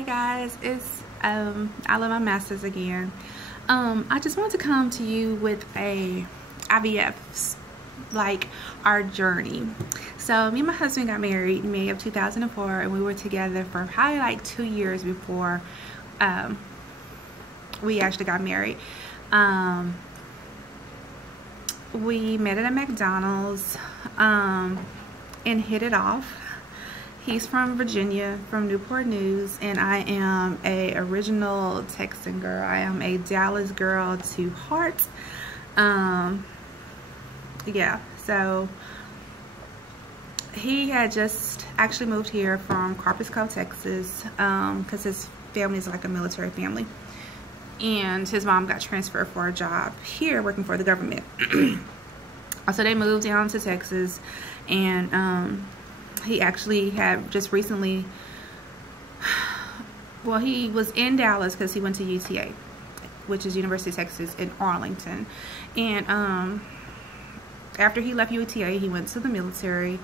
Hi guys, it's I love my masters again. I just wanted to come to you with a IVF, like our journey. So me and my husband got married in May of 2004, and we were together for probably like 2 years before we actually got married. We met at a McDonald's and hit it off. He's from Virginia, from Newport News, and I am a original Texan girl. I am a Dallas girl to heart. Yeah, so he had just actually moved here from Corpus Christi, Texas, because his family is like a military family, and his mom got transferred for a job here working for the government. So they moved down to Texas, and he actually had just recently, well, he was in Dallas because he went to UTA, which is University of Texas in Arlington. And after he left UTA, he went to the military.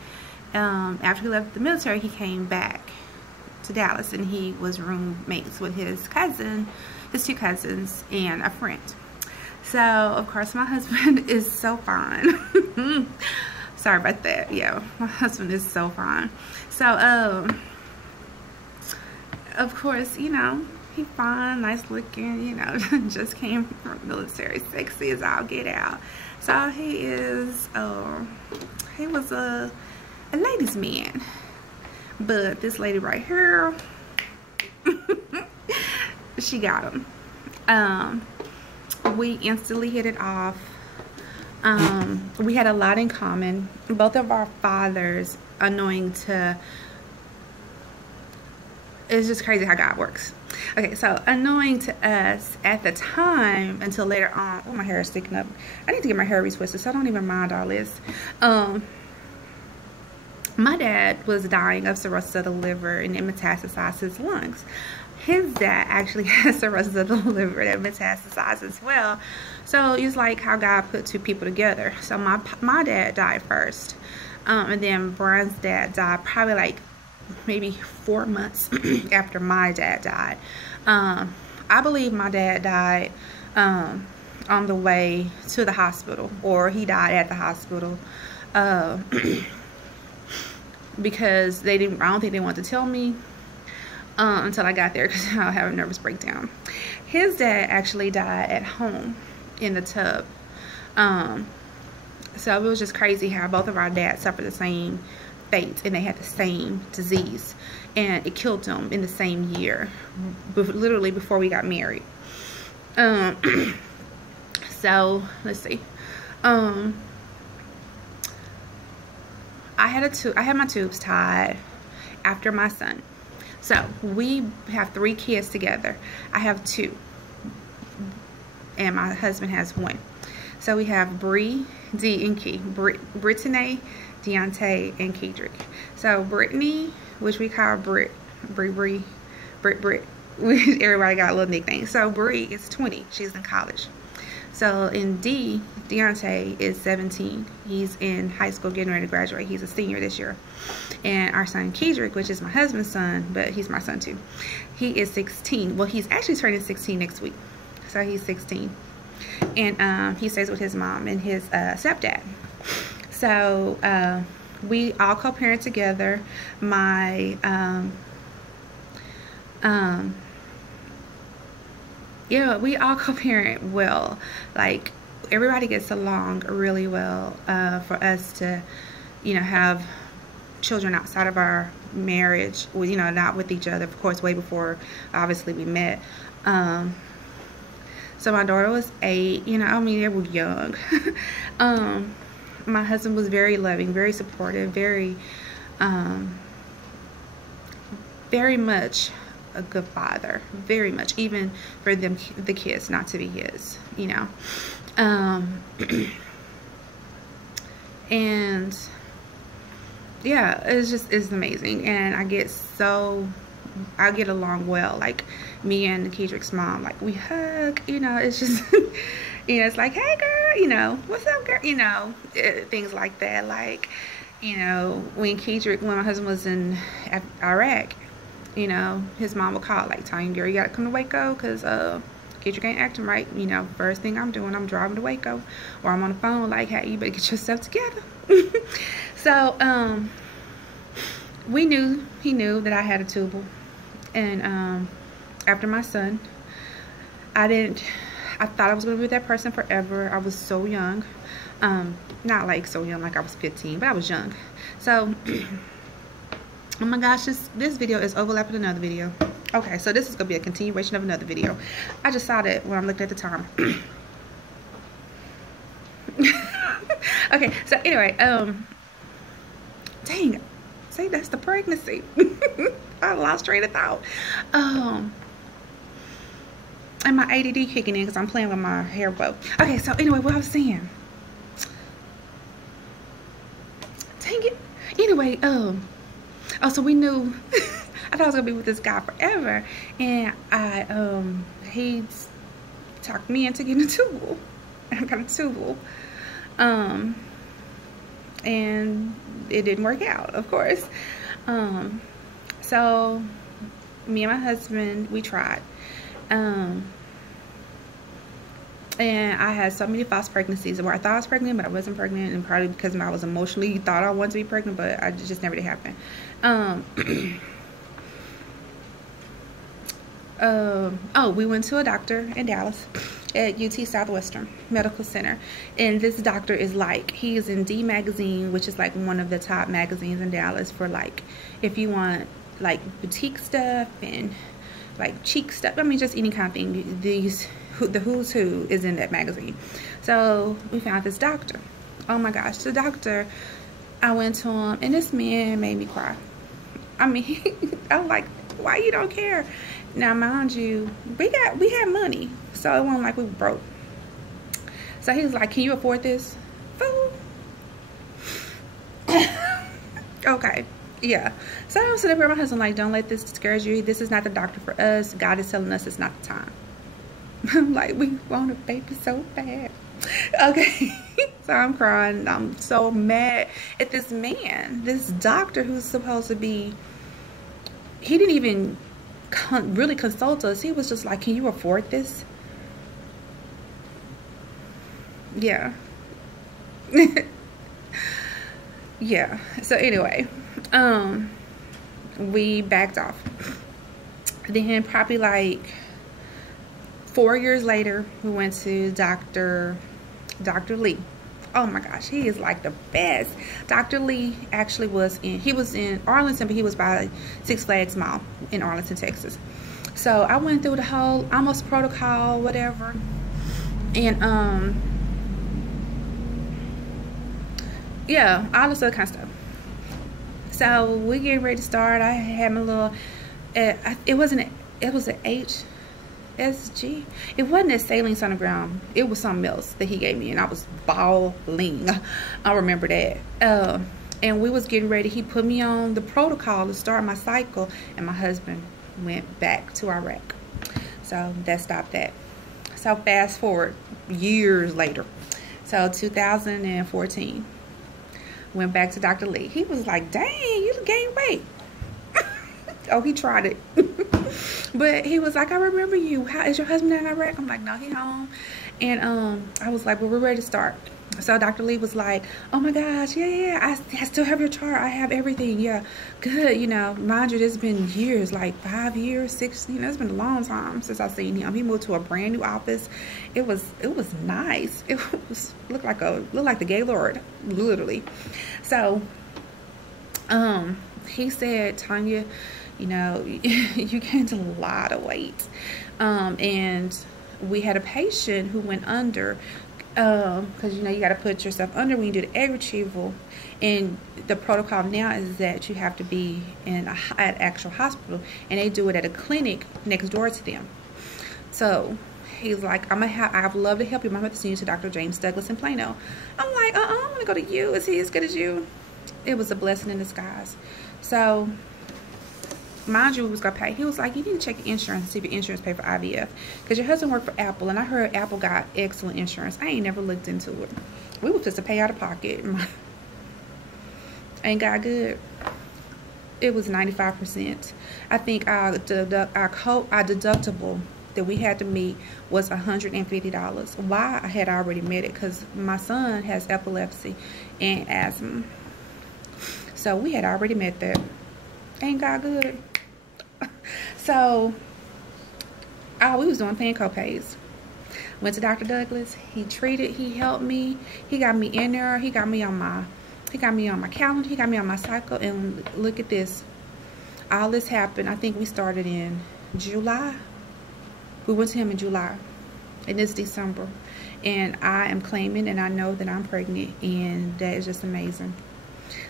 After he left the military, he came back to Dallas, and he was roommates with his cousin, his two cousins, and a friend. So, of course, my husband is so fine. Sorry about that. Yeah, my husband is so fine. So, of course, you know, he's fine, nice looking, you know, just came from the military, sexy as all get out. So he is, he was a ladies' man. But this lady right here, she got him. We instantly hit it off. We had a lot in common. Both of our fathers, annoying to, it's just crazy how God works. Okay, so annoying to us at the time until later on. Oh, my hair is sticking up. I need to get my hair retwisted, so I don't even mind all this. My dad was dying of cirrhosis of the liver, and it metastasized his lungs. His dad actually has cirrhosis of the liver that metastasized as well. So it's like how God put two people together. So my dad died first, and then Brian's dad died probably like maybe 4 months after my dad died. I believe my dad died on the way to the hospital, or he died at the hospital, because they didn't. I don't think they wanted to tell me until I got there, because I'll have a nervous breakdown. His dad actually died at home in the tub. So it was just crazy how both of our dads suffered the same fate, and they had the same disease, and it killed them in the same year, literally before we got married. So let's see. I had my tubes tied after my son. So we have 3 kids together. I have 2, and my husband has 1. So we have Bree, D, and Key. Brittany, Deontay, and Kedrick. So Brittany, which we call Britt. Everybody got a little nickname. So Bree is 20. She's in college. So in D, Deontay is 17. He's in high school getting ready to graduate. He's a senior this year. And our son Kedrick, which is my husband's son, but he's my son too, he is 16. Well, he's actually turning 16 next week. So he's 16. And he stays with his mom and his stepdad. So we all co-parent together. Yeah, we all co-parent well. Like, everybody gets along really well. For us to, you know, have children outside of our marriage, well, you know, not with each other, of course, way before obviously we met. So my daughter was 8, you know, I mean, they were young. My husband was very loving, very supportive, very much a good father, very much, even for them, the kids, not to be his, you know. And yeah, it's amazing. And I get along well. Like, me and Kedrick's mom, like, we hug, you know. It's just you know, it's like, hey girl, you know, what's up girl, you know, things like that. Like, you know, when my husband was in Iraq, you know, his mom would call, like, Tanya, girl, you gotta come to Waco, because get your game acting right. You know, first thing I'm doing, I'm driving to Waco, or I'm on the phone like, hey, you better get yourself together. So he knew that I had a tubal. And after my son, I thought I was gonna be with that person forever. I was so young. Not like so young, like I was 15, but I was young. So oh my gosh, this video is overlapping another video. Okay, so this is gonna be a continuation of another video. I just saw that when I'm looking at the time. Okay, so anyway, dang, see, that's the pregnancy. I lost train of thought. And my ADD kicking in because I'm playing with my hair bow. Okay, so anyway, what I was saying. Dang it. Anyway, oh, so we knew. I thought I was gonna be with this guy forever, and he talked me into getting a tubal. I got a tubal, and it didn't work out, of course. So me and my husband, we tried, and I had so many false pregnancies where I thought I was pregnant, but I wasn't pregnant, and probably because I was emotionally thought I wanted to be pregnant, but I just never did happen. Oh, we went to a doctor in Dallas at UT Southwestern Medical Center, and this doctor is like, he is in D Magazine, which is like one of the top magazines in Dallas for, like, if you want like boutique stuff and like cheek stuff, I mean just any kind of thing, the who's who is in that magazine. So we found this doctor. Oh my gosh, the doctor, I went to him, and this man made me cry. I mean, I'm like, why you don't care? Now, mind you, we had money, so it wasn't like we were broke. So he was like, can you afford this? Fool. Okay, yeah. So I was sitting up here, my husband like, don't let this discourage you. This is not the doctor for us. God is telling us it's not the time. I'm like, we want a baby so bad. Okay. So I'm crying. I'm so mad at this man, this doctor who's supposed to be, he didn't even really consult us. He was just like, can you afford this? Yeah. Yeah. So anyway, we backed off. Then probably like 4 years later, we went to Dr. Lee. Oh my gosh, he is like the best. Dr. Lee actually he was in Arlington, but he was by Six Flags Mall in Arlington, Texas. So I went through the whole almost protocol, whatever. And yeah, all this other kind of stuff. So we getting ready to start. I had my little, it was an HSG. It wasn't a saline sonogram. It was something else that he gave me, and I was bawling. I remember that. And we was getting ready. He put me on the protocol to start my cycle, and my husband went back to Iraq. So that stopped that. So fast forward years later. So 2014. Went back to Dr. Lee. He was like, dang, you gained weight. Oh, he tried it. But he was like, I remember you. How is your husband in Iraq? I'm like, no, he home. And I was like, well, we're ready to start. So Dr. Lee was like, oh my gosh, yeah, I still have your chart. I have everything. Yeah, good. You know, mind you, it's been years, like 5 years, 6, you know, it's been a long time since I've seen him. He moved to a brand new office. It was nice. It was looked like the Gaylord, literally. So he said, Tanya, you know, you gained a lot of weight. And we had a patient who went under, because you know you got to put yourself under when you do the egg retrieval, and the protocol now is that you have to be in an actual hospital, and they do it at a clinic next door to them. So he's like, I'd love to help you. I'm going to send you to Dr. James Douglas in Plano. I'm like, I want to go to you. Is he as good as you? It was a blessing in disguise. So mind you, we was gonna pay. He was like, you need to check your insurance and see if your insurance pay for IVF, because your husband worked for Apple, and I heard Apple got excellent insurance. I ain't never looked into it. We were just to pay out of pocket. Ain't got good. it was 95%. I think our deductible that we had to meet was $150. Why? I had already met it because my son has epilepsy and asthma. So we had already met that. Ain't God good? So all we was doing paying co-pays. Went to Dr. Douglas. He helped me. He got me in there. He got me on my calendar. He got me on my cycle. And look at this. All this happened. I think we started in July. We went to him in July. And it's December. And I am claiming and I know that I'm pregnant. And that is just amazing.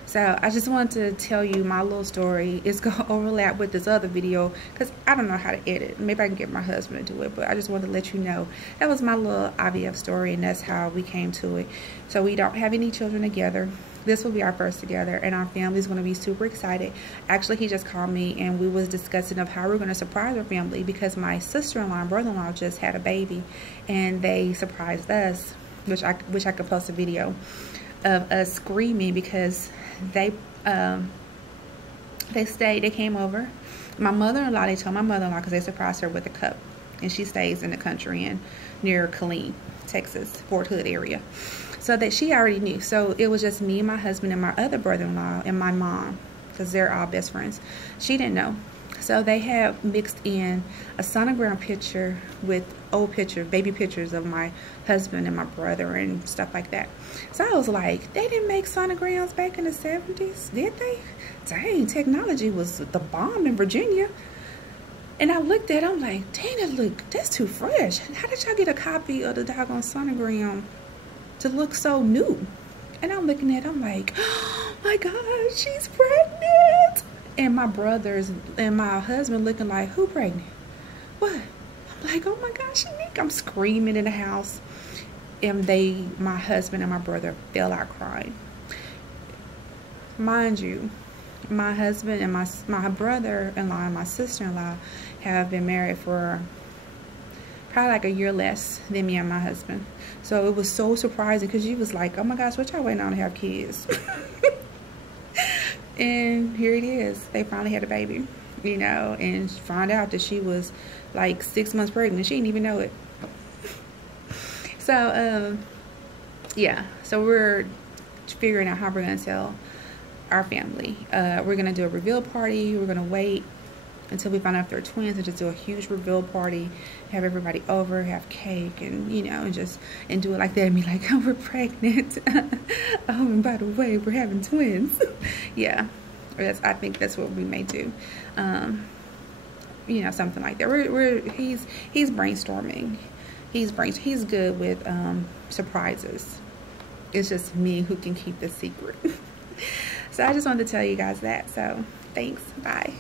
So I just wanted to tell you my little story. It's going to overlap with this other video because I don't know how to edit. Maybe I can get my husband to do it, but I just wanted to let you know that was my little IVF story, and that's how we came to it. So we don't have any children together. This will be our first together, and our family is going to be super excited. Actually, he just called me, and we was discussing of how we're going to surprise our family because my sister-in-law and brother-in-law just had a baby, and they surprised us, which I wish I could post a video of us screaming because they came over. My mother-in-law, they told my mother-in-law because they surprised her with a cup, and she stays in the country near Killeen, Texas, Fort Hood area. So that she already knew. So it was just me and my husband and my other brother-in-law and my mom, because they're all best friends. She didn't know. So they have mixed in a sonogram picture with old pictures, baby pictures of my husband and my brother and stuff like that. So I was like, they didn't make sonograms back in the 70s, did they? Dang, technology was the bomb in Virginia. And I looked at it, I'm like, dang, that's too fresh. How did y'all get a copy of the doggone sonogram to look so new? And I'm looking at it, I'm like, oh my God, she's pregnant. And my brothers and my husband looking like, who pregnant? What? I'm like, oh my gosh, Nick. I'm screaming in the house. And my husband and my brother fell out crying. Mind you, my husband and my brother-in-law and my sister-in-law have been married for probably like a year less than me and my husband. So it was so surprising because she was like, oh my gosh, what y'all waiting on to have kids? And here it is. They finally had a baby, you know, and found out that she was like 6 months pregnant. She didn't even know it. So, yeah. So we're figuring out how we're going to tell our family. We're going to do a reveal party. We're going to wait until we find out if they're twins and just do a huge reveal party, have everybody over, have cake, and you know, and do it like that and be like, oh, we're pregnant. Oh, and by the way, we're having twins. Yeah, I think that's what we may do. You know, something like that. He's brainstorming. He's good with surprises. It's just me who can keep the secret. So I just wanted to tell you guys that. So thanks. Bye.